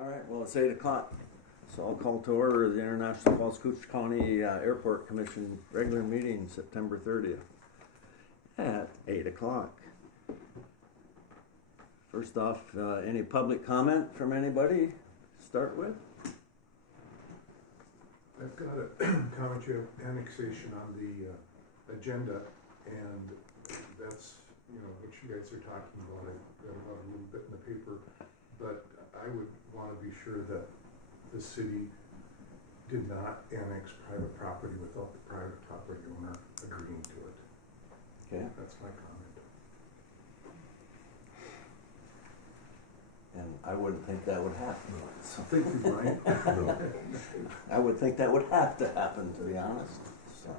All right, well, it's 8 o'clock, so I'll call to order the International Falls Koochiching County Airport Commission regular meeting September 30th at 8 o'clock. First off, any public comment from anybody? Start with? I've got a commentary annexation on the agenda, and that's, what you guys are talking about. I read about it a little bit in the paper, but I would want to be sure that the city did not annex private property without the private property owner agreeing to it. Okay. That's my comment. And I wouldn't think that would happen. So thank you, Brian. No. I would think that would have to happen, to be honest. So.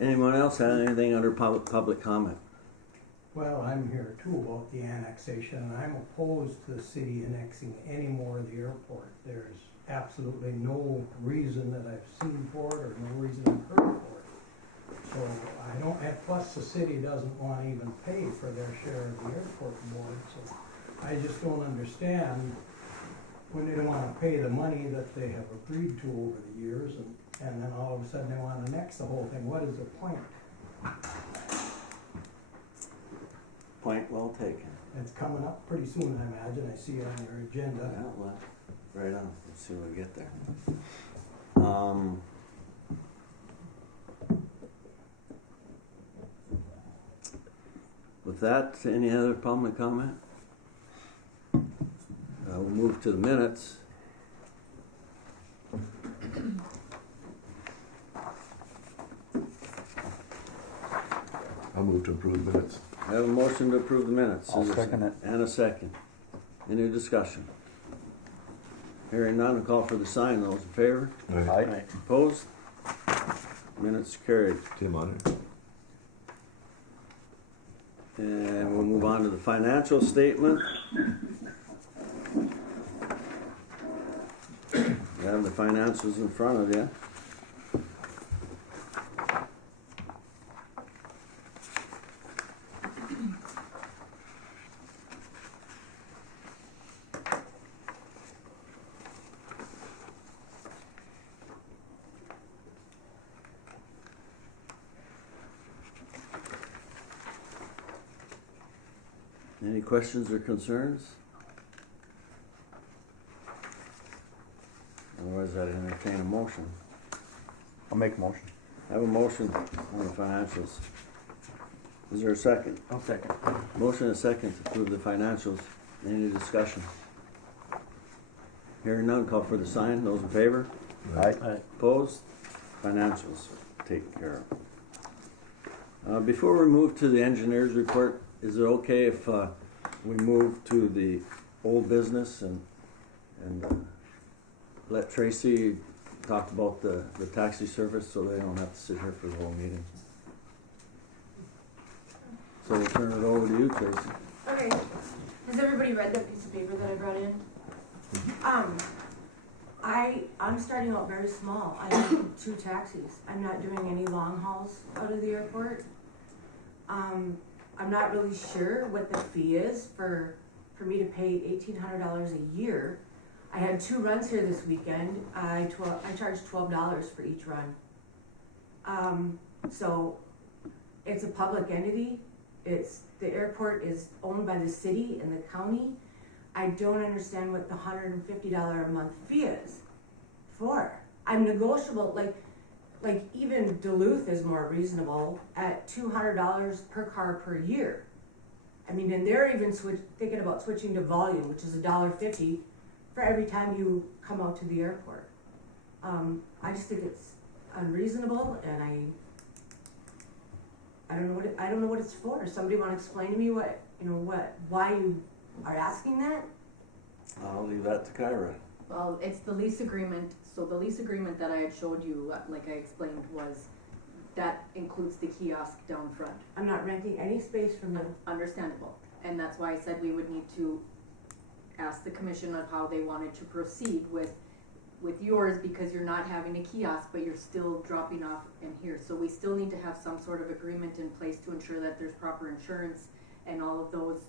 Anyone else have anything under public comment? Well, I'm here too about the annexation, and I'm opposed to the city annexing any more of the airport. There's absolutely no reason that I've seen for it, or no reason I've heard for it. So I don't, and plus the city doesn't want to even pay for their share of the airport board, so I just don't understand when they don't want to pay the money that they have agreed to over the years, and then all of a sudden they want to annex the whole thing. What is the point? Point well taken. It's coming up pretty soon, I imagine. I see it on your agenda. Yeah, well, right on. Let's see when we get there. With that, any other public comment? We'll move to the minutes. I'll move to approve minutes. I have a motion to approve the minutes. I'll second it. And a second. Any discussion? Hearing none, I'll call for the sign. Those in favor? Aye. Opposed? Minutes carried. Tim on it. And we'll move on to the financial statement. You have the financials in front of you. Any questions or concerns? Otherwise, I'd entertain a motion. I'll make a motion. I have a motion on the financials. Is there a second? I'll second. Motion and a second to approve the financials. Any discussion? Hearing none, call for the sign. Those in favor? Aye. Opposed? Financials taken care of. Before we move to the engineer's report, is it okay if we move to the old business and let Tracy talk about the taxi service so they don't have to sit here for the whole meeting? So we'll turn it over to you, Tracy. Okay. Has everybody read that piece of paper that I brought in? I'm starting out very small. I have 2 taxis. I'm not doing any long hauls out of the airport. I'm not really sure what the fee is for me to pay $1,800 a year. I had 2 runs here this weekend. I charged $12 for each run. So it's a public entity. The airport is owned by the city and the county. I don't understand what the $150 a month fee is for. I'm negotiable, like even Duluth is more reasonable at $200 per car per year. I mean, and they're even thinking about switching to volume, which is $1.50 for every time you come out to the airport. I just think it's unreasonable, and I don't know what it's for. Somebody want to explain to me why you are asking that? I'll leave that to Kyra. Well, it's the lease agreement. So the lease agreement that I had showed you, like I explained, was that includes the kiosk down front. I'm not renting any space from them. Understandable. And that's why I said we would need to ask the commission of how they wanted to proceed with yours, because you're not having a kiosk, but you're still dropping off in here. So we still need to have some sort of agreement in place to ensure that there's proper insurance and all of those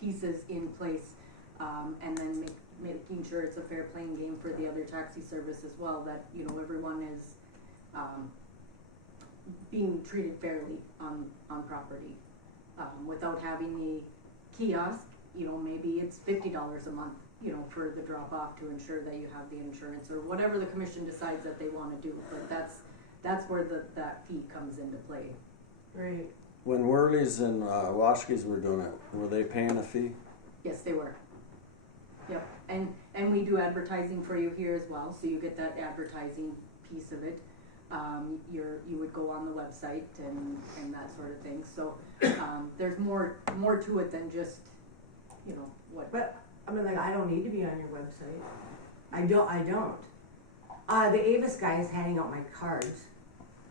pieces in place And then making sure it's a fair playing game for the other taxi service as well, that, you know, everyone is, being treated fairly on property. Without having the kiosk, you know, maybe it's $50 a month, you know, for the drop off to ensure that you have the insurance, or whatever the commission decides that they wanna do, but that's where that fee comes into play. Right. When Worley's and Waskes were doing it, were they paying a fee? Yes, they were. Yep, and we do advertising for you here as well, so you get that advertising piece of it. You would go on the website and that sort of thing, so, there's more to it than just, you know, what. But, I mean, like, I don't need to be on your website. I don't. The Avis guy is handing out my cards.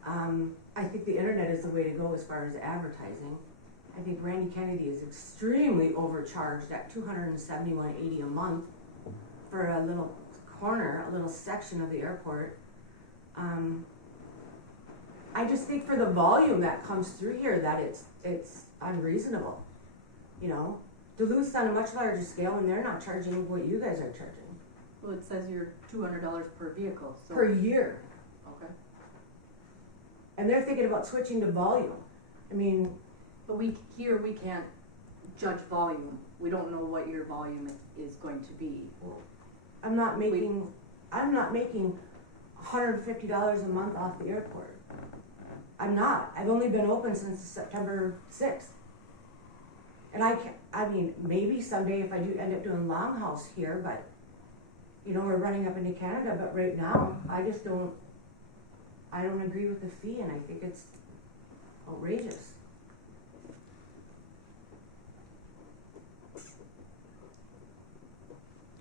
I think the internet is the way to go as far as advertising. I think Randy Kennedy is extremely overcharged at $271.80 a month for a little corner, a little section of the airport. I just think for the volume that comes through here that it's unreasonable. You know, Duluth's on a much larger scale and they're not charging what you guys are charging Well, it says you're $200 per vehicle, so. per year. Okay. And they're thinking about switching to volume. I mean, But we can't judge volume. We don't know what your volume is going to be. I'm not making $150 a month off the airport. I'm not. I've only been open since September 6th. And I mean, maybe someday if I do end up doing Longhouse here, but, you know, we're running up into Canada, but right now, I don't agree with the fee, and I think it's outrageous.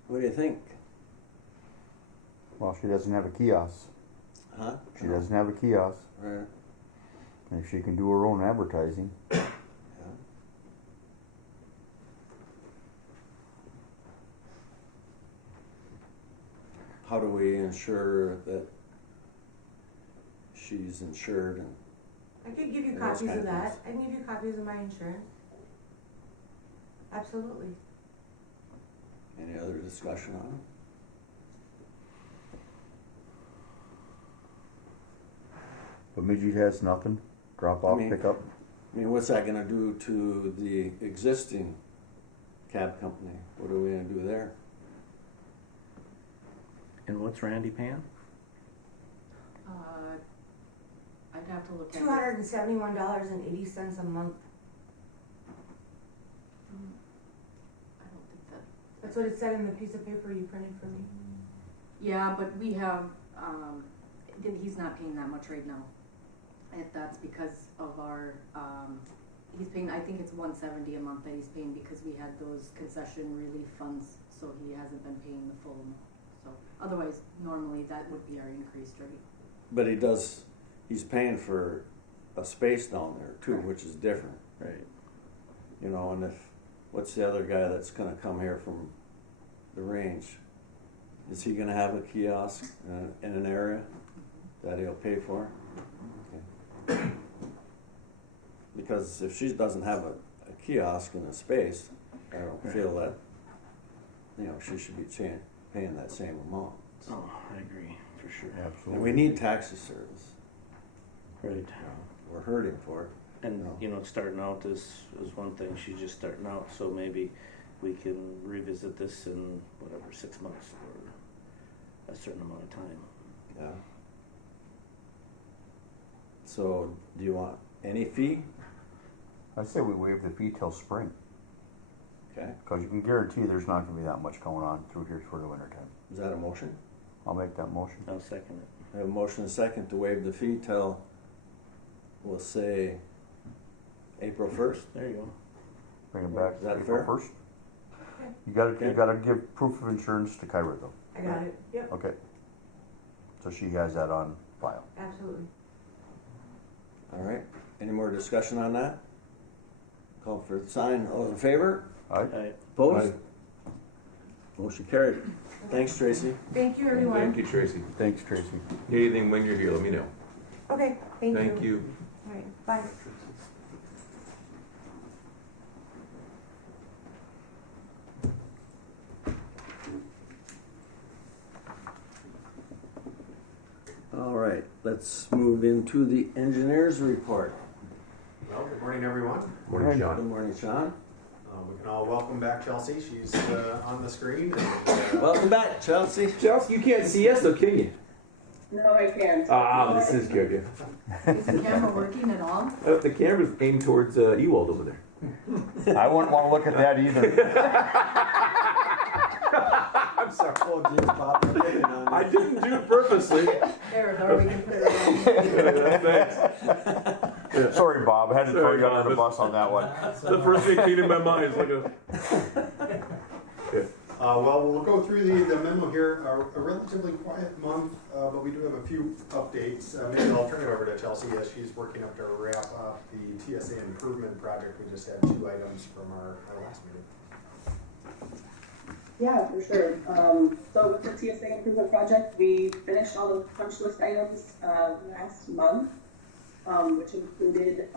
What do you think? Well, she doesn't have a kiosk. Huh? She doesn't have a kiosk. Right. And if she can do her own advertising. Yeah. How do we ensure that she's insured and I could give you And those copies kind of of that. things. I can give you copies of my insurance. Absolutely. any other discussion on it? But Midget has nothing? Drop off, I mean- pick up? I mean, what's that gonna do to the existing cab company? What are we gonna do there? And what's Randy paying? I'd have to look at it. $271.80 a month. I don't think that. That's what it said in the piece of paper you printed for me. Yeah, but we have, he's not paying that much right now. And that's because of our, he's paying, I think it's $170 a month that he's paying because we had those concession relief funds, so he hasn't been paying the full amount. So otherwise, normally that would be our increased rate. But he's paying for a space down there too, which is different. Right. You know, and what's the other guy that's gonna come here from the range? Is he gonna have a kiosk in an area that he'll pay for? Okay. Because if she doesn't have a kiosk in a space, I don't feel that, you know, she should be paying that same amount. Oh, I agree, for sure. Absolutely. And we need taxi service. Right. We're hurting for it. And, No. you know, starting out is one thing, she's just starting out, so maybe we can revisit this in, whatever, 6 months or a certain amount of time. Yeah. So, do you want any fee? I say we waive the fee till spring, Okay. because you can guarantee there's not gonna be that much going on through here for the winter time. Is that a motion? I'll make that motion. I'll second it. I have a motion and a second to waive the fee till, we'll say, April 1st. There you go. Bring it back Is that April fair? 1st. Okay. You gotta give proof of insurance to Kyra though. I got it. Yep, Okay. So she has that on file. absolutely. All right. Any more discussion on that? Call for the sign. All those in favor? All right? Alright, Opposed? Motion carried. Thanks, Tracy. Thank you, everyone. Thank you, Tracy. Thanks, Tracy. Anything when you're here, let me know. Okay, thank you. Thank you. All right, bye. right, let's move into the engineer's report. Well, good morning, everyone. Morning, Good John. morning, Sean. We can all welcome back Chelsea. She's on the screen. And, Welcome back, Chelsea. Chelsea, you can't see us though, can you? No, I can't. Ah, this is good. Is the camera working at all? The camera's aimed towards Ewald over there. I wouldn't wanna look at that either. I'm sorry. Oh, geez, Bob, I'm picking on you. I didn't do it purposely. There, or we can put it around. Thanks. Sorry, Bob, I had to throw Sorry, you under the Bob. bus on that one. The first thing that came in my mind is like a... well, we'll go through the memo here. A relatively quiet month, but we do have a few updates. Maybe I'll turn it over to Chelsea as she's working up to wrap up the TSA improvement project. We just had 2 items from our last meeting. Yeah, for sure. So with the TSA improvement project, we finished all the punch list items last month, which included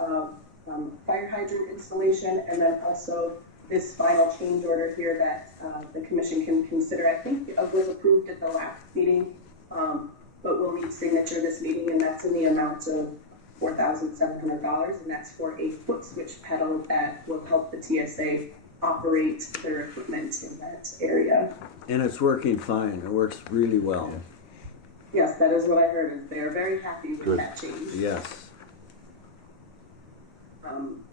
fire hydrant installation and then also this final change order here that the commission can consider. I think it was approved at the last meeting, but we'll need signature this meeting, and that's in the amount of $4,700, and that's for a foot switch pedal that will help the TSA operate their equipment in that area. And it's working fine. It works really well. Yes, that is what I heard, and they are very happy with Good. that change. Yes.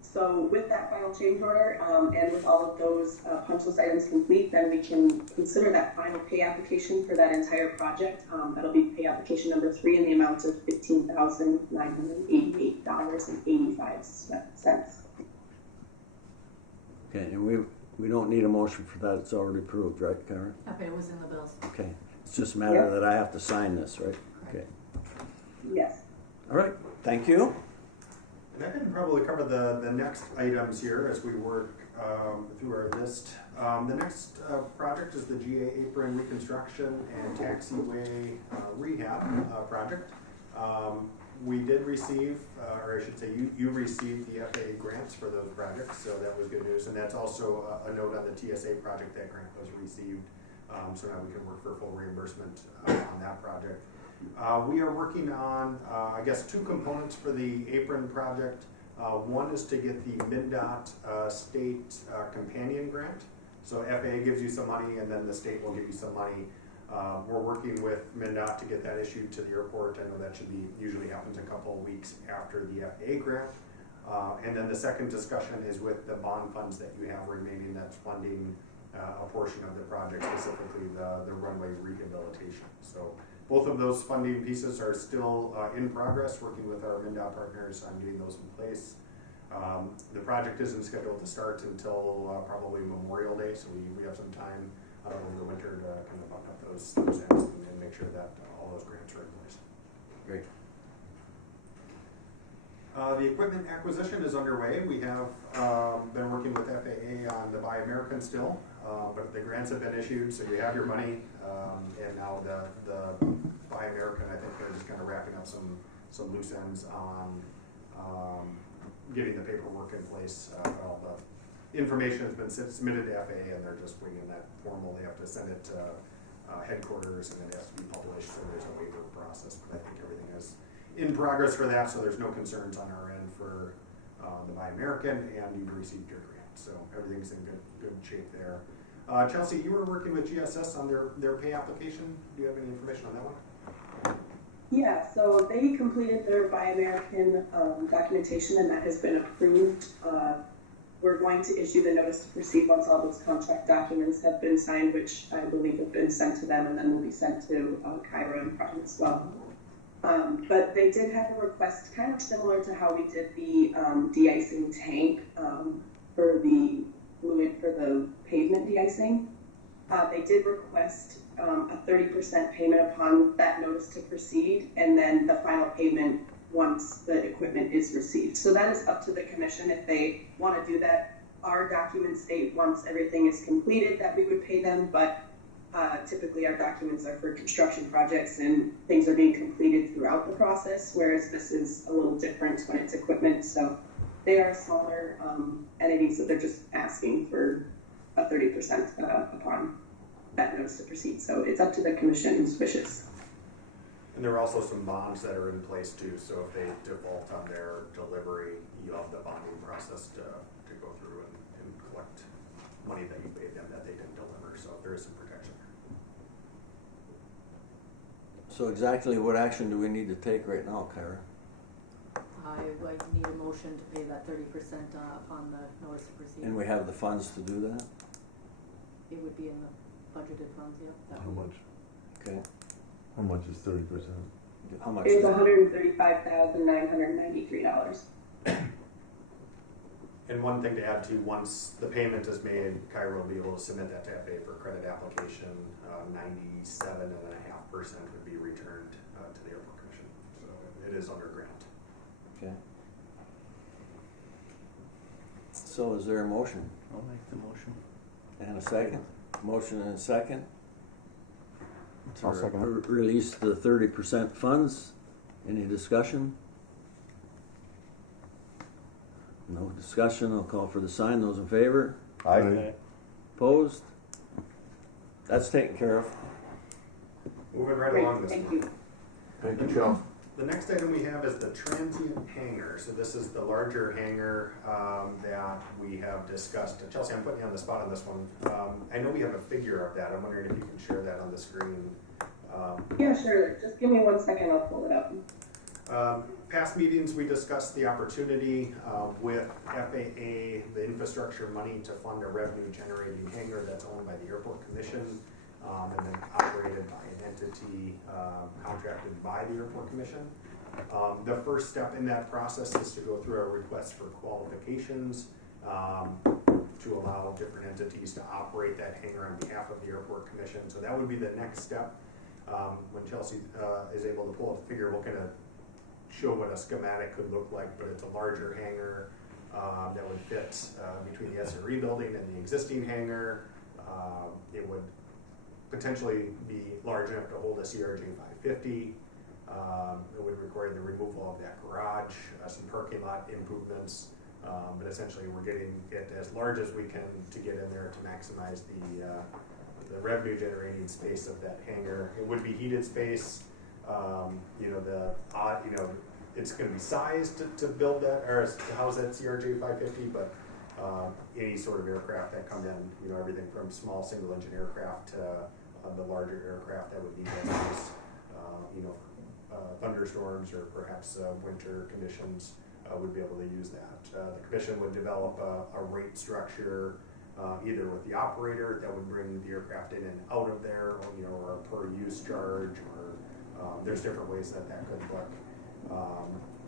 So with that final change order, and with all of those punch list items complete, then we can consider that final pay application for that entire project. That'll be pay application number 3 in the amount of $15,988.85. Okay, and we don't need a motion for that. It's already approved, right, Karen? Yep, it was in the bills. Okay. It's just a matter that I have to sign this, right? Okay. Yes. All right, thank you. And I can probably cover the next items here as we work through our list. The next project is the GA apron reconstruction and taxiway rehab project. We did receive, or I should say you received the FAA grants for those projects, so that was good news. And that's also a note on the TSA project. That grant was received, so now we can work for full reimbursement on that project. We are working on, I guess, 2 components for the apron project. One is to get the MnDOT state companion grant. So FAA gives you some money, and then the state will give you some money. We're working with MnDOT to get that issued to the airport. I know that usually happens a couple of weeks after the FAA grant. And then the second discussion is with the bond funds that you have remaining that's funding a portion of the project, specifically the runway rehabilitation. So both of those funding pieces are still in progress, working with our MnDOT partners on getting those in place. The project isn't scheduled to start until probably Memorial Day, so we have some time over the winter to kind of buck up those ends and make sure that all those grants are in place. Great. The equipment acquisition is underway. We have been working with FAA on the Buy American still, but the grants have been issued, so you have your money. And now the Buy American, I think they're just kind of wrapping up some loose ends on getting the paperwork in place. All the information has been submitted to FAA, and they're just waiting that formal. They have to send it to headquarters, and it has to be published, so there's a waiver process. But I think everything is in progress for that, so there's no concerns on our end for the Buy American, and you've received your grant, so everything's in good shape there. Chelsea, you were working with GSS on their pay application. Do you have any information on that one? Yeah, so they completed their Buy American documentation, and that has been approved. We're going to issue the notice to proceed once all those contract documents have been signed, which I believe have been sent to them, and then will be sent to Cairo and Prime as well. But they did have a request kind of similar to how we did the de-icing tank for the fluid for the pavement de-icing. They did request a 30% payment upon that notice to proceed, and then the final payment once the equipment is received. So that is up to the commission if they want to do that. Our documents state once everything is completed that we would pay them, but typically our documents are for construction projects and things are being completed throughout the process, whereas this is a little different when it's equipment. So they are smaller entities, so they're just asking for a 30% upon that notice to proceed. So it's up to the commission's wishes. And there are also some bonds that are in place too, so if they default on their delivery, you have the bonding process to go through and collect money that you paid them that they didn't deliver, so there is some protection there. So exactly what action do we need to take right now, Kyra? I need a motion to pay that 30% upon the notice to proceed. And we have the funds to do that? It would be in the budgeted funds, yeah. That How would- much? Okay. How much is 30%? How much It's is it? $135,993. And one thing to add to, once the payment is made, Kyra will be able to submit that to FA for credit application. 97.5% would be returned to the airport commission. So it is under grant. Okay. So is there a motion? I'll make the motion. And a second? Motion and a second? To I'll second it. Release the 30% funds. Any discussion? No discussion. I'll call for the sign. Those in favor? Aye. Opposed? That's taken care of. Moving right Great, along this thank one. you. Thank you, Shel. The next item we have is the transient hangar. So this is the larger hangar that we have discussed. Chelsea, I'm putting you on the spot on this one. I know we have a figure of that. I'm wondering if you can share that on the screen. Yeah, sure. Just give me 1 second. I'll pull it up. Past meetings, we discussed the opportunity with FAA, the infrastructure money to fund a revenue-generating hangar that's owned by the Airport Commission and then operated by an entity contracted by the Airport Commission. The first step in that process is to go through a request for qualifications to allow different entities to operate that hangar on behalf of the Airport Commission. So that would be the next step. When Chelsea is able to pull up the figure, we'll kind of show what a schematic could look like, but it's a larger hangar that would fit between the SRE building and the existing hangar. It would potentially be large enough to hold a CRJ 550. It would require the removal of that garage, some parking lot improvements, but essentially we're getting it as large as we can to get in there to maximize the revenue generating space of that hangar. It would be heated space. It's going to be sized to build that or to house that CRJ 550, but any sort of aircraft that come in, everything from small single engine aircraft to the larger aircraft that would need that space, thunderstorms or perhaps winter conditions would be able to use that. The commission would develop a rate structure either with the operator that would bring the aircraft in and out of there, or a per use charge, or there's different ways that could look.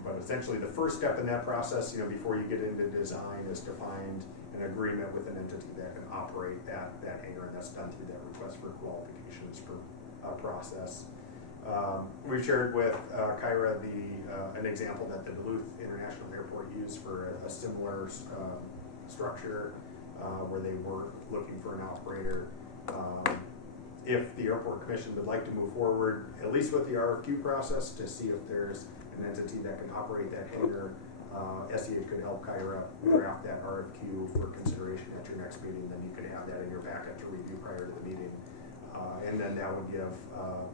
But essentially the first step in that process, before you get into design, is to find an agreement with an entity that can operate that hangar, and that's done through that request for qualifications process. We've shared with Kyra an example that the Duluth International Airport used for a similar structure where they were looking for an operator. If the Airport Commission would like to move forward, at least with the RFQ process, to see if there's an entity that can operate that hangar, SEA could help Kyra draft that RFQ for consideration at your next meeting. Then you could have that in your packet to review prior to the meeting. And then that would give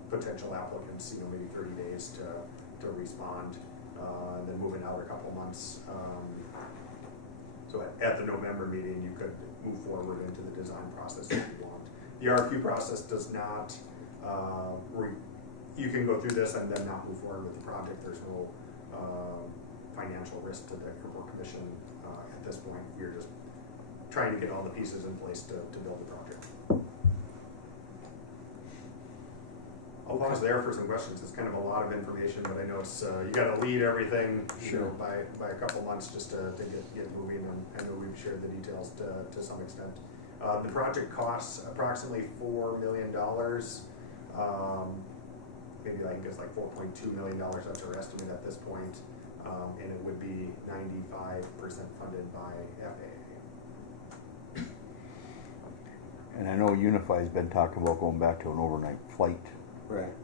potential applicants, maybe 30 days to respond, and then moving out a couple months. So at the November meeting, you could move forward into the design process if you want. The RFQ process does not, you can go through this and then not move forward with the project. There's no financial risk to the Airport Commission at this point. You're just trying to get all the pieces in place to build the project. I'll pause there for some questions. It's kind of a lot of information, but I know it's you got to lead everything by a couple months just to get moving. And I know we've shared the details to some extent. The project costs approximately $4 million. Maybe I think it's like $4.2 million. That's our estimate at this point, and it would be 95% funded by FAA. And I know Unify's been talking about going back to an overnight flight. Right.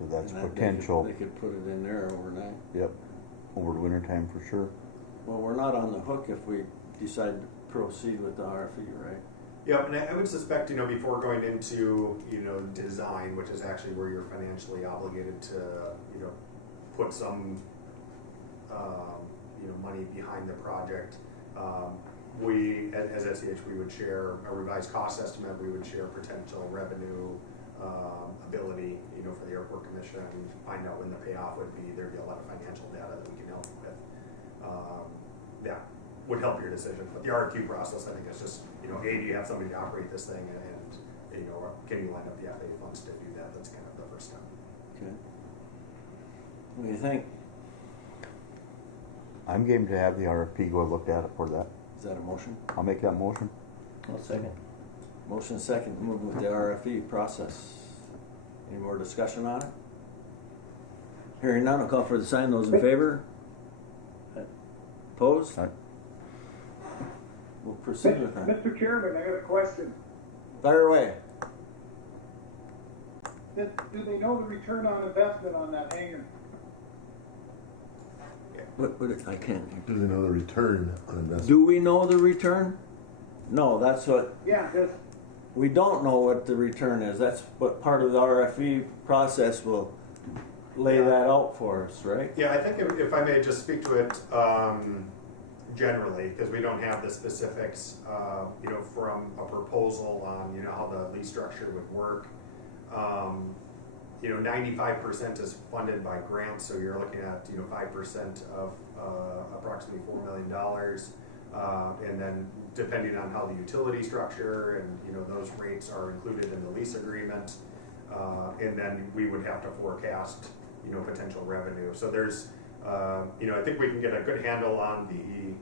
So that's And that potential. They could put it in there overnight. Yep. Over the winter time for sure. Well, we're not on the hook if we decide to proceed with the RFE, right? Yeah, and I would suspect, before going into, design, which is actually where you're financially obligated to, put some, money behind the project, we, as SEH, we would share a revised cost estimate, we would share potential revenue, ability, for the airport commission, find out when the payoff would be. There'd be a lot of financial data that we can help you with. That would help your decision. But the RFQ process, I think, is just, do you have somebody to operate this thing, and can you line up the FAA funds to do that? That's kind of the first step. Okay. What do you think? I'm game to have the RFP go look at it for that. Is that a motion? I'll make that motion. I'll second. Motion second, move with the RFE process. Any more discussion on it? Hearing none, I'll call for the sign. Those in favor? Opposed? Aye. We'll proceed with that. Mr. Chairman, I got a question. Fire away. Do they know the return on investment on that hangar? I can't hear. Do they know the return on investment? Do we know the return? No, that's what, Yeah, just, we don't know what the return is. That's what part of the RFE process will lay that out for us, right? Yeah, I think if I may just speak to it generally, because we don't have the specifics, from a proposal on, how the lease structure would work. 95% is funded by grants, so you're looking at 5% of approximately $4 million, and then depending on how the utility structure and those rates are included in the lease agreement, and then we would have to forecast potential revenue. So there's I think we can get a good handle on the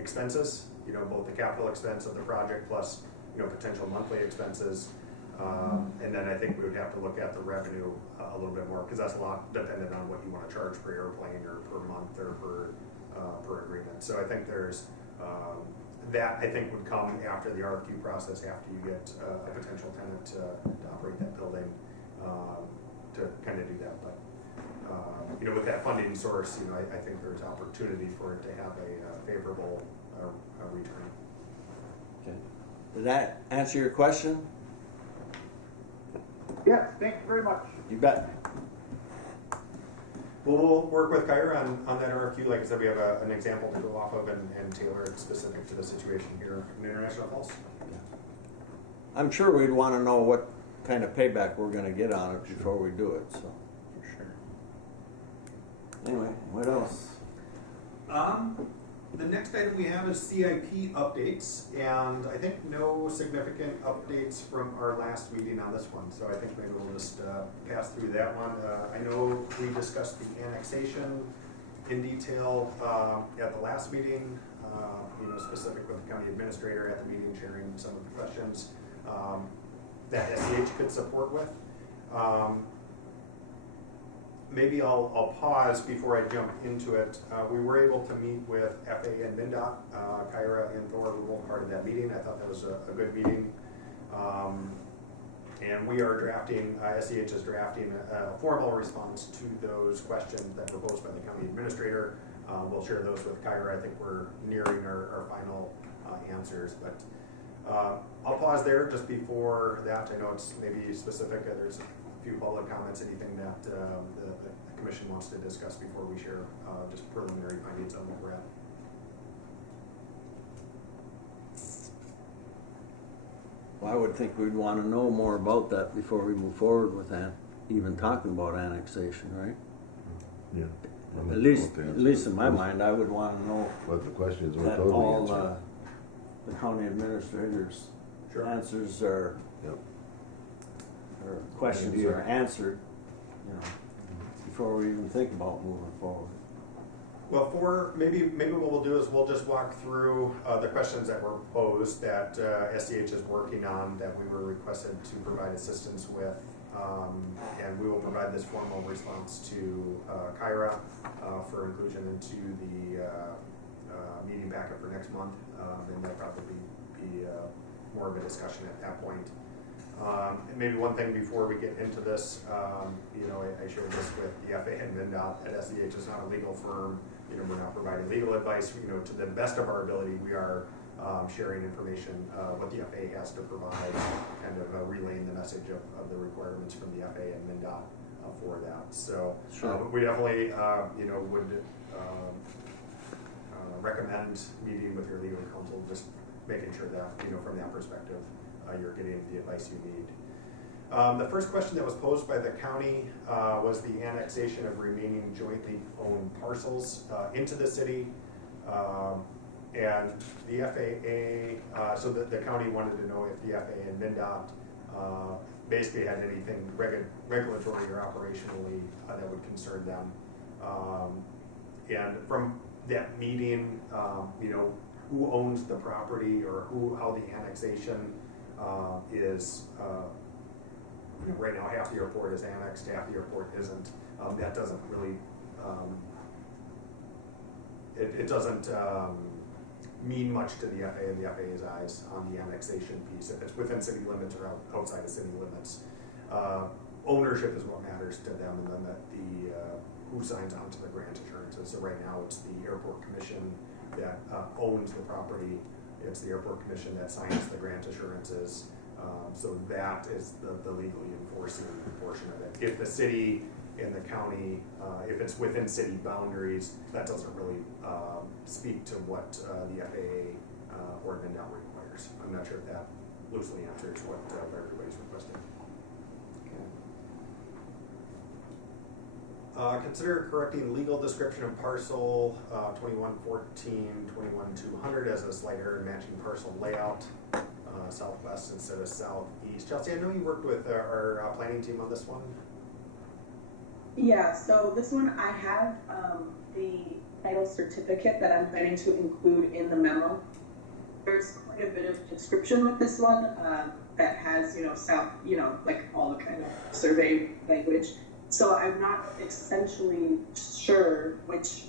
expenses, both the capital expense of the project plus potential monthly expenses. And then I think we would have to look at the revenue a little bit more, because that's a lot dependent on what you want to charge per airplane or per month or per agreement. So I think there's that I think would come after the RFQ process, after you get a potential tenant to operate that building, to kind of do that. But with that funding source, I think there's opportunity for it to have a favorable return. Okay. Did that answer your question? yes, thank you very much. You bet. We'll work with Kyra on that RFQ. Like I said, we have an example to go off of and tailor it specific to the situation here in International Falls. I'm sure we'd want to know what kind of payback we're going to get on it before we do it. So, For sure. anyway, what else? The next item we have is CIP updates, and I think no significant updates from our last meeting on this one, so I think maybe we'll just pass through that one. I know we discussed the annexation in detail at the last meeting, specific with the county administrator at the meeting, sharing some of the questions that SEH could support with. Maybe I'll pause before I jump into it. We were able to meet with FAA and MnDOT. Kyra and Thor were both part of that meeting. I thought that was a good meeting. And we are drafting, SEH is drafting a formal response to those questions that were posed by the county administrator. We'll share those with Kyra. I think we're nearing our final answers. But I'll pause there just before that. I know it's maybe specific. There's a few public comments, anything that the commission wants to discuss before we share just preliminary findings on what we're at. Well, I would think we'd want to know more about that before we move forward with that, even talking about annexation, right? Yeah. At least in my mind, I would want to know What the questions were that totally all answered. the county administrators' Sure. answers are, Yep. or questions are answered, before we even think about moving forward. Well, maybe what we'll do is we'll just walk through the questions that were posed that SEH is working on, that we were requested to provide assistance with, and we will provide this formal response to Kyra for inclusion into the meeting packet for next month, and there'll probably be more of a discussion at that point. And maybe one thing before we get into this, I shared this with the FAA and MnDOT at SEH is not a legal firm. We're not providing legal advice. To the best of our ability, we are sharing information, what the FAA has to provide, kind of relaying the message of the requirements from the FAA and MnDOT for that. So we definitely, would recommend meeting with your legal counsel, just making sure that, from that perspective, you're getting the advice you need. The first question that was posed by the county was the annexation of remaining jointly owned parcels into the city. And the FAA, so the county wanted to know if the FAA and MnDOT basically had anything regulatory or operationally that would concern them. And from that meeting, who owns the property or how the annexation is. Right now, half the airport is annexed, half the airport isn't. That doesn't really, it doesn't mean much to the FAA and the FAA's eyes on the annexation piece. If it's within city limits or outside of city limits, ownership is what matters to them, and then the who signs on to the grant assurances. So right now, it's the airport commission that owns the property. It's the airport commission that signs the grant assurances. So that is the legally enforcing portion of it. If the city and the county, if it's within city boundaries, that doesn't really speak to what the FAA or MnDOT requires. I'm not sure if that loosely answers what everybody's requesting. Consider correcting legal description of parcel 2114-21200 as a slight error in matching parcel layout. Southwest instead of southeast. Chelsea, I know you worked with our planning team on this one. Yeah, so this one I have the title certificate that I'm planning to include in the memo. There's quite a bit of description with this one that has, like all the kind of survey language. So I'm not essentially sure which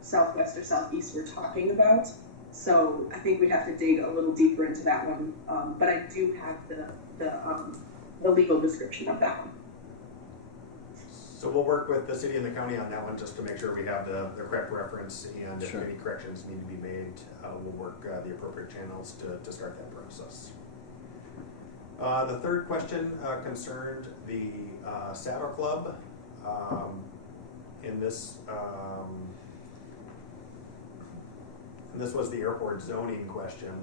southwest or southeast we're talking about. So I think we'd have to dig a little deeper into that one, but I do have the legal description of that one. So we'll work with the city and the county on that one just to make sure we have the correct reference, and if any corrections need to be made, we'll work the appropriate channels to start that process. The third question concerned the Saddle Club. In this. This was the airport zoning question.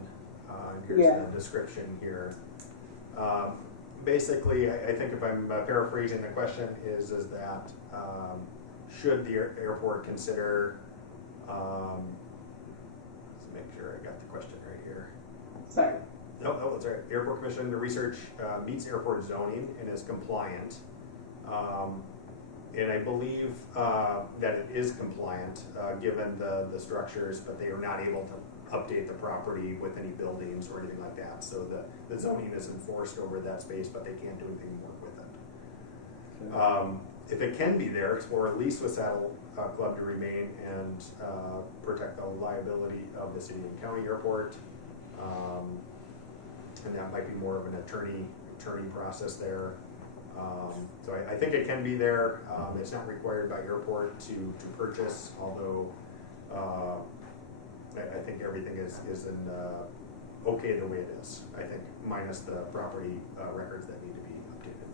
Here's the description here. Basically, I think if I'm paraphrasing the question, is that should the airport consider? Let's make sure I got the question right here. Sorry. No, that's right. Airport Commission, the research meets airport zoning and is compliant. And I believe that it is compliant given the structures, but they are not able to update the property with any buildings or anything like that. So the zoning is enforced over that space, but they can't do anything more with it. If it can be there, explore a lease with Saddle Club to remain and protect the liability of the city and county airport. And that might be more of an attorney process there. So I think it can be there. It's not required by airport to purchase, although I think everything is in okay the way it is. I think minus the property records that need to be updated.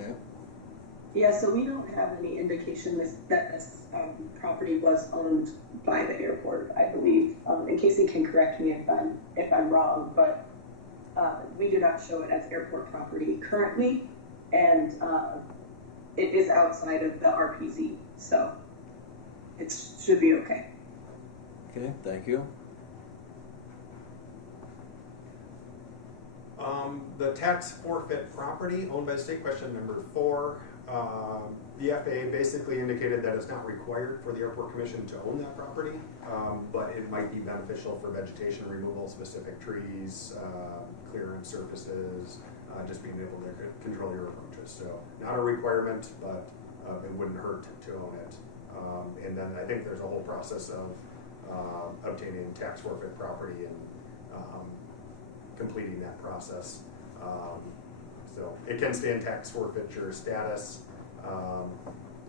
Okay. Yeah, so we don't have any indication that this property was owned by the airport, I believe. And Casey can correct me if I'm wrong, but we do not show it as airport property currently, and it is outside of the RPZ, so it should be okay. Okay, thank you. The tax forfeit property owned by the state, question number 4. The FAA basically indicated that it's not required for the airport commission to own that property, but it might be beneficial for vegetation removal, specific trees, clearing surfaces, just being able to control your approaches. So not a requirement, but it wouldn't hurt to own it. And then I think there's a whole process of obtaining tax forfeit property and completing that process. So it can stay in tax forfeiture status.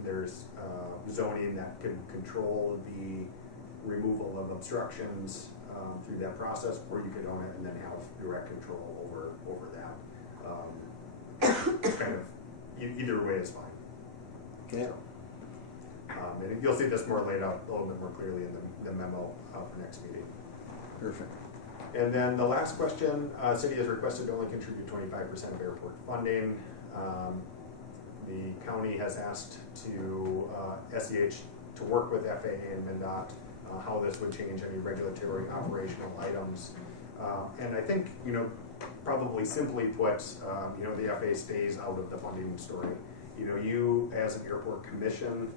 There's zoning that can control the removal of obstructions through that process, or you could own it and then have direct control over that. It's kind of, either way is fine. Okay. So, and you'll see this more laid out a little bit more clearly in the memo for next meeting. Perfect. And then the last question, city has requested to only contribute 25% of airport funding. The county has asked to SEH to work with FAA and MnDOT how this would change any regulatory operational items. And I think, probably simply put, the FAA stays out of the funding story. You as an airport commission,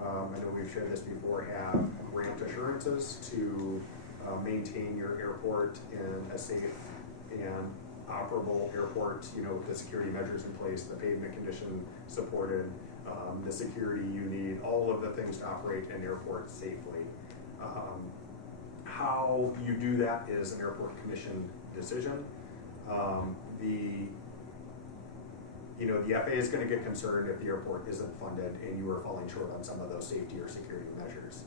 I know we've shared this before, have grant assurances to maintain your airport in a safe and operable airport, with the security measures in place, the pavement condition supported, the security you need, all of the things to operate an airport safely. How you do that is an airport commission decision. The FAA is going to get concerned if the airport isn't funded and you are falling short on some of those safety or security measures.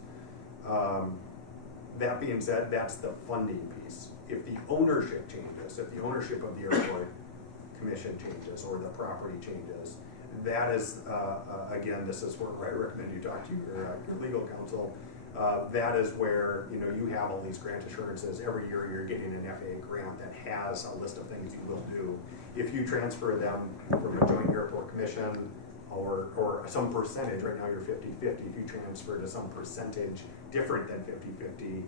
That being said, that's the funding piece. If the ownership changes, if the ownership of the airport commission changes or the property changes, that is, again, this is where I recommend you talk to your legal counsel. That is where, you have all these grant assurances. Every year you're getting an FAA grant that has a list of things you will do. If you transfer them from a joint airport commission or some percentage, right now you're 50-50, if you transfer to some percentage different than 50-50,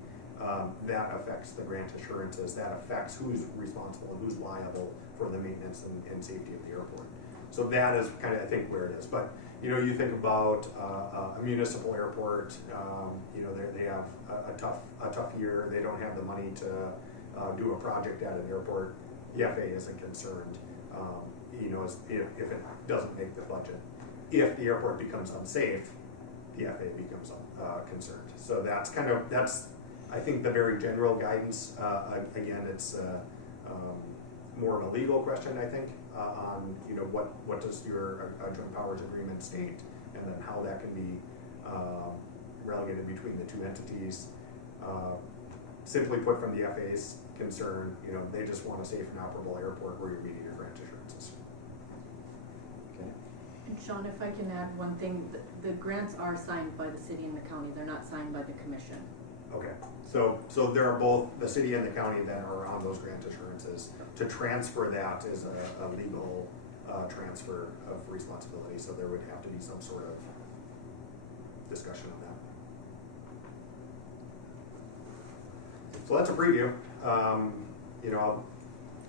that affects the grant assurances. That affects who's responsible and who's liable for the maintenance and safety of the airport. So that is kind of, I think, where it is. But you think about a municipal airport. They have a tough year. They don't have the money to do a project at an airport. The FAA isn't concerned. If it doesn't make the budget. If the airport becomes unsafe, the FAA becomes concerned. So that's I think the very general guidance. Again, it's more of a legal question, I think, on what does your joint powers agreement state, and then how that can be relegated between the two entities. Simply put, from the FAA's concern, they just want a safe and operable airport where you're meeting your grant assurances. Okay. And Sean, if I can add one thing, the grants are signed by the city and the county. They're not signed by the commission. Okay, so there are both the city and the county that are on those grant assurances. To transfer that is a legal transfer of responsibility, so there would have to be some sort of discussion on that. So that's a preview.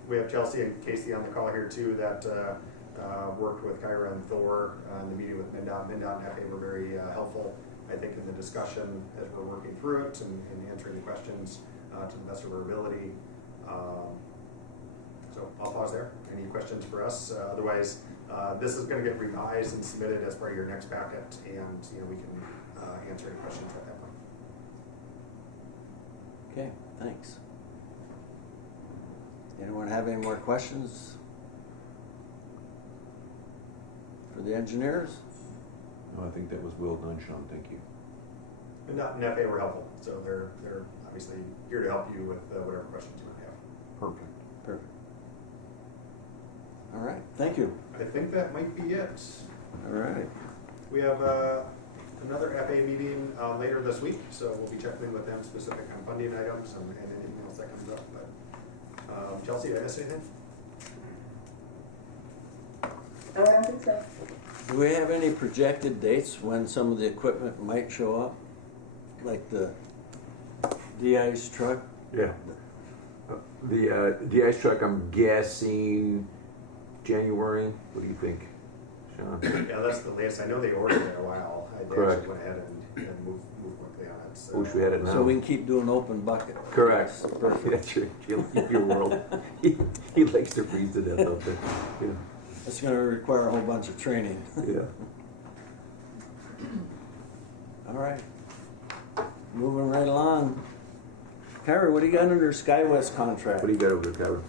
We have Chelsea and Casey on the call here too that worked with Kyra and Thor in the meeting with MnDOT. MnDOT and FAA were very helpful, I think, in the discussion as we're working through it and answering the questions to the best of our ability. So I'll pause there. Any questions for us? Otherwise, this is going to get revised and submitted as part of your next packet, and we can answer any questions at that point. Okay, thanks. Anyone have any more questions for the engineers? No, I think that was well done, Sean, thank you. MnDOT and FAA were helpful, so they're obviously here to help you with whatever questions you might have. Perfect. All right, thank you. I think that might be it. All right. We have another FAA meeting later this week, so we'll be checking in with them specific on funding items and anything else that comes up. But Chelsea, did I miss anything? I don't think so. Do we have any projected dates when some of the equipment might show up? Like the de-ice truck? Yeah. The ice truck, I'm guessing January. What do you think, Sean? Yeah, that's the latest. I know they ordered it a while. They Correct. actually went ahead and moved quickly on it. So. Wish we had it now. So we can keep doing open bucket. Correct. Yes, perfect. That's your world. He likes to freeze to death out there. Yeah. It's going to require a whole bunch of training. Yeah. All right. Moving right along. Kyra, what do you got under SkyWest contract? What do you got over there, Kyra?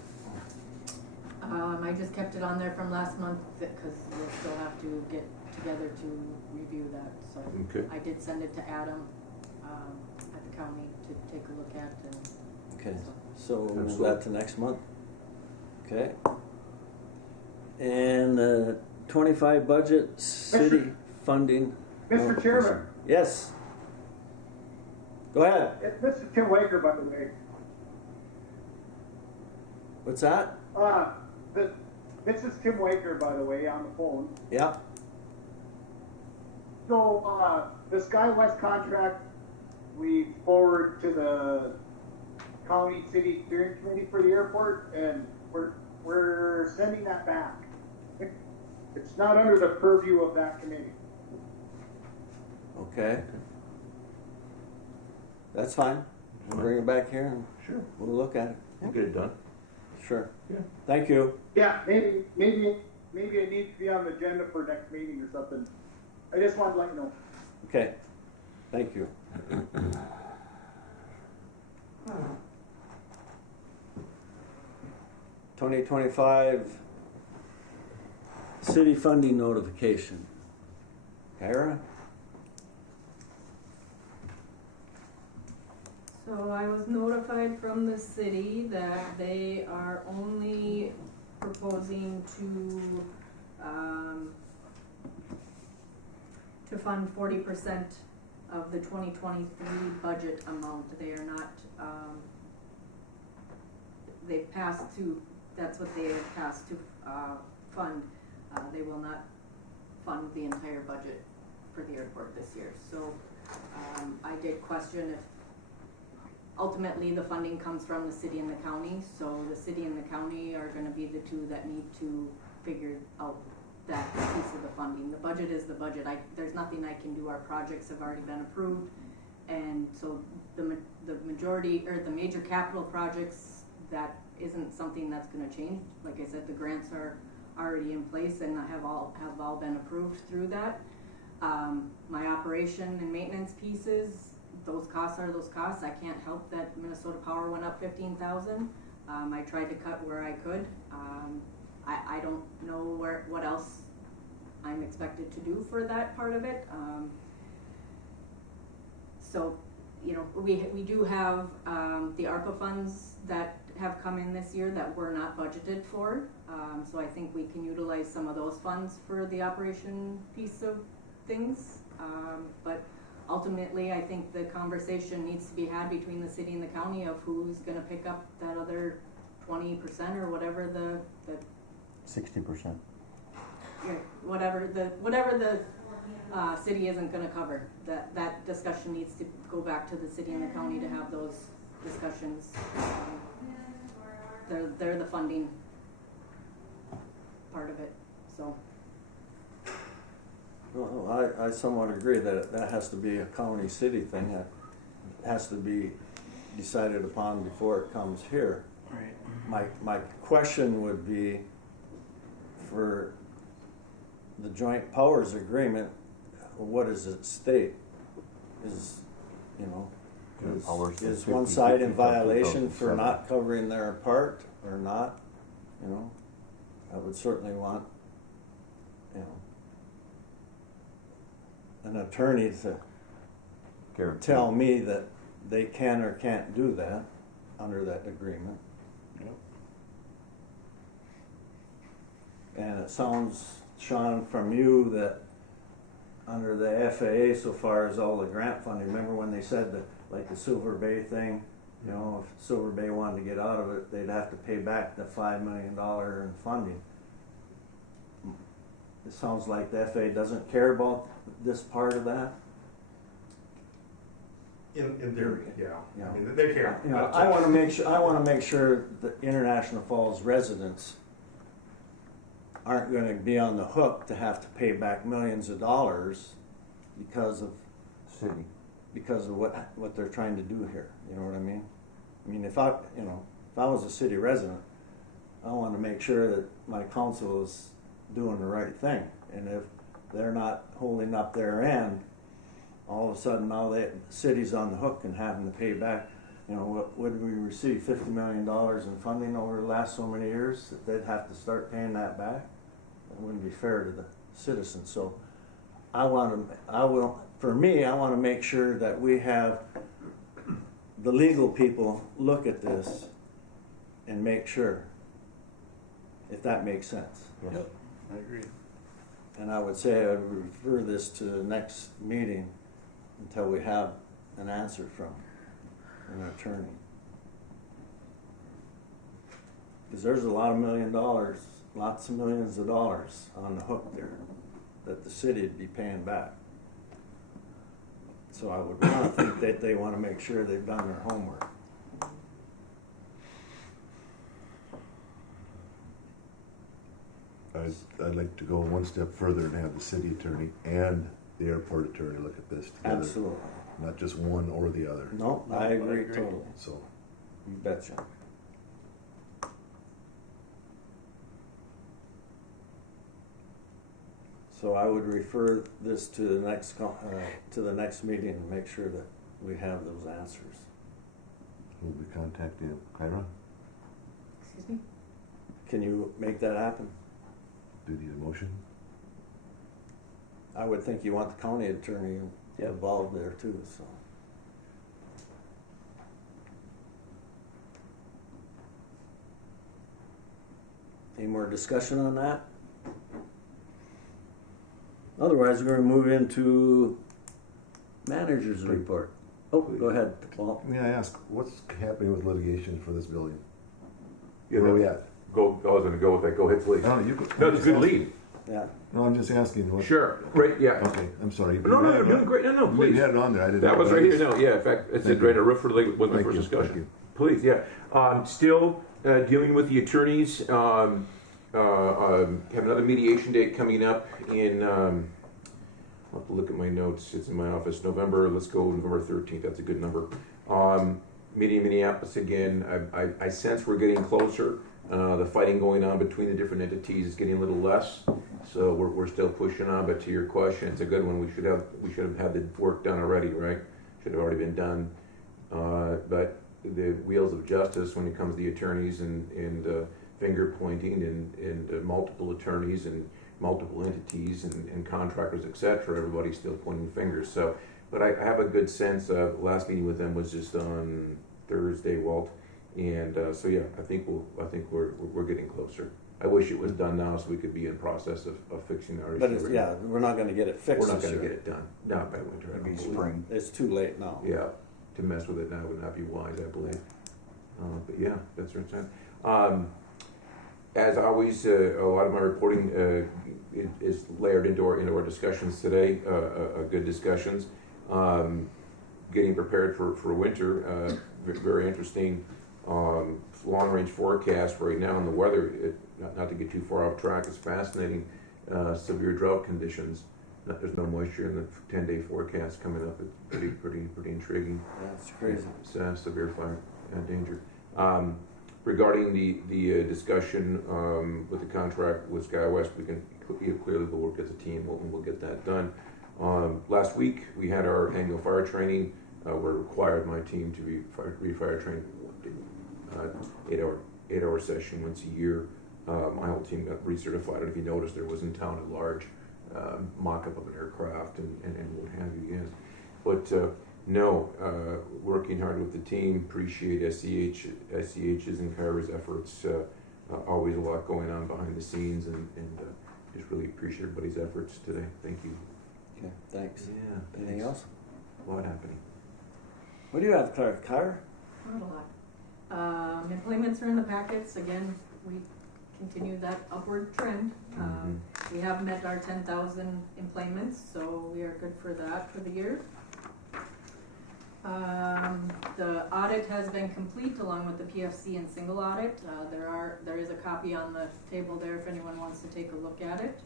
I just kept it on there from last month because we'll still have to get together to review that. So Okay. I did send it to Adam at the county to take a look at, and Okay, so we'll move that to next month. Okay. And the 25 budget, city funding. Mr. Chairman. Yes. Go ahead. This is Tim Waker, by the way. What's that? This is Tim Waker, by the way, on the phone. Yeah. So, the SkyWest contract, we forward to the county city steering committee for the airport, and we're sending that back. It's not under the purview of that committee. Okay. That's fine. We'll bring it back here and Sure. we'll look at it. We'll get it done. Sure. Yeah. Thank you. Yeah, maybe it needs to be on the agenda for next meeting or something. I just wanted to let you know. Okay. Thank you. 2025 city funding notification. Kara? So I was notified from the city that they are only proposing to fund 40% of the 2023 budget amount. They are not, they've passed to, that's what they have passed to fund. They will not fund the entire budget for the airport this year. So I did question if ultimately the funding comes from the city and the county. So the city and the county are gonna be the two that need to figure out that piece of the funding. The budget is the budget. There's nothing I can do. Our projects have already been approved. And so the majority, or the major capital projects, that isn't something that's gonna change. Like I said, the grants are already in place and have all been approved through that. My operation and maintenance pieces, those costs are those costs. I can't help that Minnesota Power went up 15,000. I tried to cut where I could. I don't know what else I'm expected to do for that part of it. So, you know, we do have the ARPA funds that have come in this year that were not budgeted for. So I think we can utilize some of those funds for the operation piece of things. But ultimately, I think the conversation needs to be had between the city and the county of who's gonna pick up that other 20% or whatever the 60%. whatever the city isn't gonna cover. That discussion needs to go back to the city and the county to have those discussions. They're the funding part of it, so. Well, I somewhat agree that that has to be a county-city thing. That has to be decided upon before it comes here. Right. My question would be, for the joint powers agreement, what does it state? Is, you know, is one side in violation for not covering their part or not? You know, I would certainly want, you know, an attorney to tell me that they can or can't do that under that agreement. Yep. And it sounds, Sean, from you that under the FAA, so far as all the grant funding, remember when they said that, like the Silver Bay thing, you know, if Silver Bay wanted to get out of it, they'd have to pay back the $5 million in funding. It sounds like the FAA doesn't care about this part of that. In theory, yeah. Yeah. I mean, they care. You know, I want to make sure the International Falls residents aren't going to be on the hook to have to pay back millions of dollars because of what they're trying to do here. You know what I mean? I mean, if I was a city resident, I want to make sure that my council is doing the right thing. And if they're not holding up their end, all of a sudden now the city's on the hook and having to pay back. You know, what did we receive? $50 million in funding over the last so many years that they'd have to start paying that back. That wouldn't be fair to the citizens. So I want to make sure that we have the legal people look at this and make sure, if that makes sense. Yep, I agree. And I would say I would refer this to the next meeting until we have an answer from an attorney. Because there's a lot of lots of millions of dollars on the hook there that the city would be paying back. So I would want to think that they want to make sure they've done their homework. I'd like to go one step further and have the city attorney and the airport attorney look at this together. Absolutely. Not just one or the other. No, I agree totally. So, You betcha. So I would refer this to the next meeting and make sure that we have those answers. we'll be contacting Kyra. Excuse me? Can you make that happen? Do you need a motion? I would think you want the county attorney involved there too, so. Any more discussion on that? Otherwise, we're gonna move into manager's report. Oh, go ahead, Paul. May I ask, what's happening with litigation for this building? Yeah, Where are we that- at? I was gonna go with that. Go ahead, please. No, you go. No, it's a good lead. Yeah. No, I'm just asking. What, Sure. Right. Yeah. Okay, I'm sorry. No, you're doing great. No, You please. had it on there. I didn't. That know, was but right I here. just- No, yeah. In fact, it's a Thank great you. refer was my Thank first you, discussion. thank you. Please, yeah. Still dealing with the attorneys. Have another mediation date coming up in. I'll have to look at my notes. It's in my office. November. Let's go November 13th. That's a good number. Meeting in Minneapolis again. I sense we're getting closer. The fighting going on between the different entities is getting a little less, so we're still pushing on. But to your question, it's a good one. We should have had the work done already, right? Should have already been done. But the wheels of justice, when it comes to the attorneys and finger pointing and multiple attorneys and multiple entities and contractors, etc., everybody's still pointing fingers. So, but I have a good sense. The last meeting with them was just on Thursday, Walt. And so yeah, I think we're getting closer. I wish it was done now so we could be in process of fixing our issue. But it's, yeah, we're not gonna get it fixed. We're not this going to year. get it done. Not by winter. I don't Maybe believe. spring. It's too late now. Yeah, to mess with it now would not be wise, I believe. But yeah, that's right. As always, a lot of my reporting is layered into our discussions today. Good discussions. Getting prepared for winter. Very interesting. Long range forecast right now, and the weather. Not to get too far off track. It's fascinating. Severe drought conditions. There's no moisture in the 10-day forecast coming up. It's pretty intriguing. Yeah, it's crazy. It's severe fire danger. Regarding the discussion with the contract with SkyWest, we can clearly work as a team. We'll get that done. Last week we had our annual fire training. We're required, my team, to be fire trained 8-hour session once a year. My whole team got recertified. If you noticed, there was in town a large mock-up of an aircraft and what have you. Yes, but no, working hard with the team. Appreciate SCH's and Kyra's efforts. Always a lot going on behind the scenes, and just really appreciate everybody's efforts today. Thank you. Okay, thanks. Yeah. Anything else? A lot happening. What do you have, Claire? Car? Not a lot. Employments are in the packets. Again, we continued that upward trend. We have met our 10,000 employments, so we are good for that for the year. The audit has been complete along with the PFC and single audit. There is a copy on the table there if anyone wants to take a look at it.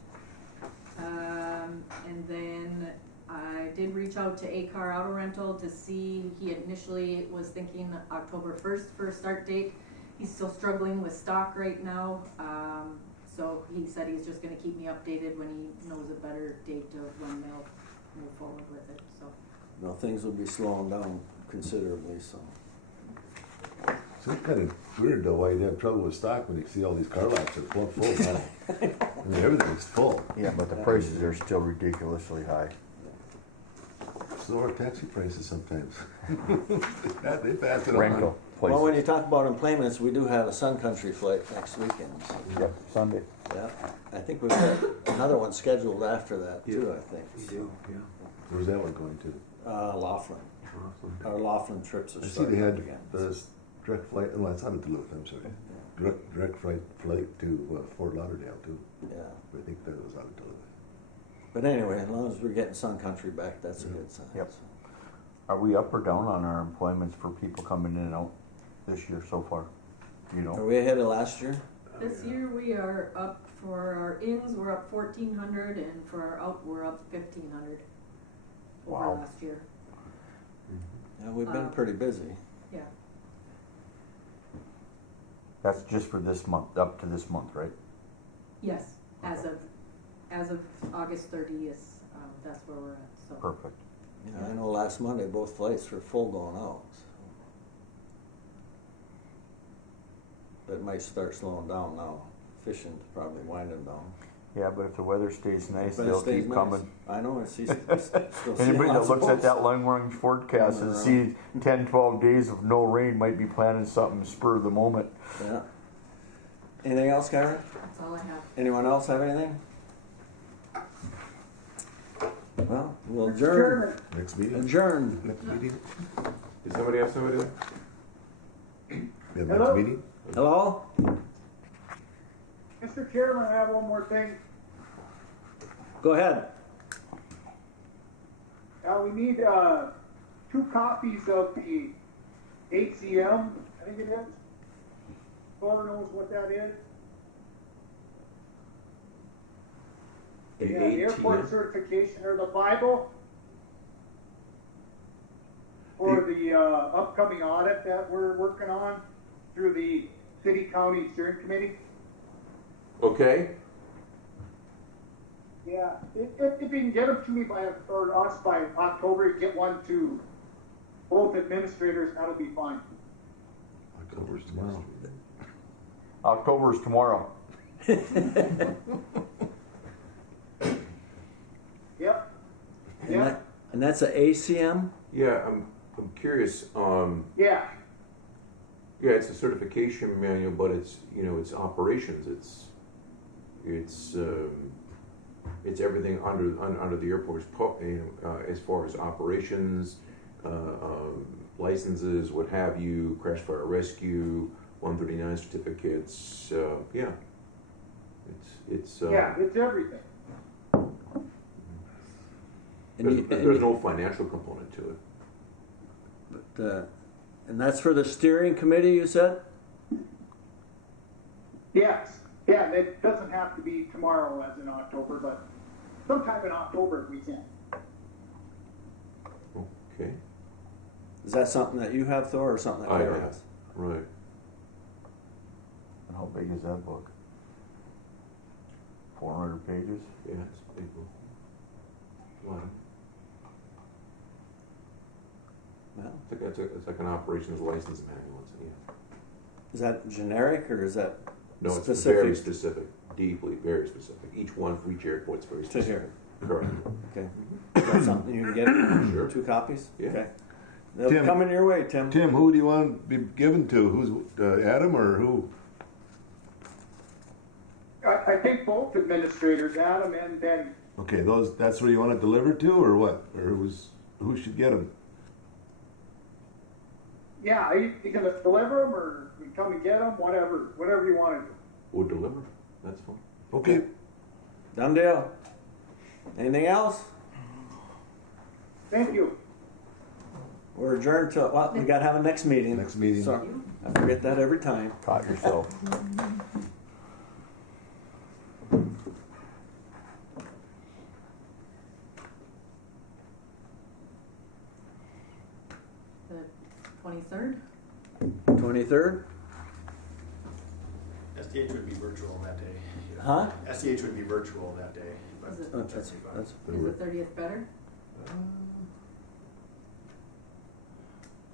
And then I did reach out to A-Car Auto Rental to see, he initially was thinking October 1st for a start date. He's still struggling with stock right now, so he said he's just gonna keep me updated when he knows a better date of when they'll move forward with it, so. No, things will be slowing down considerably, so. So it's kind of weird though why you'd have trouble with stock when you see all these car lots are full. Huh? I mean, everything's full. Yeah, but the prices are still ridiculously high. So are taxi prices sometimes. They pass it Rental on. places. Well, when you talk about employments, we do have a Sun Country flight next weekend. So, Yep, Sunday. yeah, I think we've got another one scheduled after that too, I think. So, Where's that one going to? Laughlin. Our Laughlin trips are I see starting they had again. direct flight, no, it's not in Duluth, I'm sorry. Direct flight to Fort Lauderdale too. Yeah, I think that was out of Duluth. but anyway, as long as we're getting Sun Country back, that's a good sign. Yep. Are we up or down on our employments for people coming in and out this year so far? You Are know, we ahead of last year? This year we are up for our ins, we're up 1,400, and for our out, we're up 1,500 over Wow. last year. Yeah, we've been pretty busy. Yeah. that's just for this month, up to this month, right? Yes, as of August 30th, that's where we're at. So Perfect. Yeah, I know last Monday both flights were full going out. So. But it might start slowing down now. Fishing's probably winding down. Yeah, but if the weather stays nice, But it they'll stays keep nice. coming. I know, it's still seeing Anybody that lots of looks at boats. that long-range forecast and sees 10, 12 days of no rain might be planning something spur of the moment. Yeah. Anything else, Karen? that's all I have. Anyone else have anything? Well, we'll Mr. adjourn. Chairman, Next meeting? Adjourn. Next meeting? Did somebody have somebody there? Yeah, next Hello? meeting? Hello? Mr. Chairman, I have one more thing. Go ahead. We need 2 copies of the HCM, I think it is. Whoever knows what that is. The Yeah, the airport ATM? certification or the Bible for the upcoming audit that we're working on through the City County Steering Committee. Okay, Yeah, if you can get them to me or us by October, get one to both administrators, that'll be fine. October's tomorrow. October's tomorrow. Yep. And, Yeah. and that's a ACM? yeah, I'm curious, Yeah. yeah, it's a certification manual, but it's, it's operations, it's everything under the airport's, as far as operations, licenses, what have you, crash fire rescue, 139 certificates, yeah. It's Yeah, it's everything. there's no financial component to it. But, and that's for the steering committee, you said? Yes. Yeah, it doesn't have to be tomorrow as in October, but sometime in October we can. Okay, Is that something that you have, Thor, or something that I Karen have. has? right. And how big is that book? 400 pages? Yeah, it's a big one. Wow. Well, It's like an operations license manual, yeah. is that generic or is that No, it's specific very specific, deeply, very specific. Each one for each airport's very to specific. here? Correct. Okay. Is that something you can get? Sure. 2 copies? Yeah. Okay. They'll Tim. come in your way, Tim. Tim, who do you want to be given to? Who's Adam or who? I think both administrators, Adam and Benny. Okay, that's where you want it delivered to, or what? Or who should get them? Yeah, are you gonna deliver them or we come and get them? Whatever you want to do. Or deliver, that's fine. Okay. Done deal. Anything else? Thank you. We're adjourned till, well, we gotta have a next meeting. Next meeting. Sorry, I forget that every time. Caught yourself. The 23rd? 23rd? SDH would be virtual that day. Huh? SDH would be virtual that day. But Is it- Oh, that's Is the 30th better?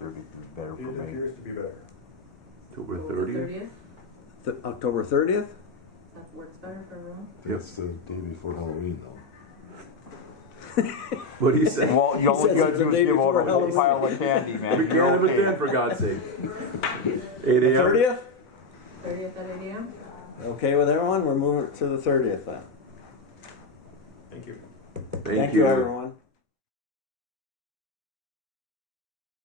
30th is better for It me. appears to be better. October The 30th? October 30th? That works better for everyone? That's the day before Halloween, though. What do you say? Well, you all says you gotta it's the do is day give out before a whole Halloween. pile of candy, man. We You're can't have it okay. then, for God's sake. 8 The a.m. 30th? 30th at 8 a.m.? Okay with everyone? We're moving to the 30th then. Thank you. Thank you, everyone.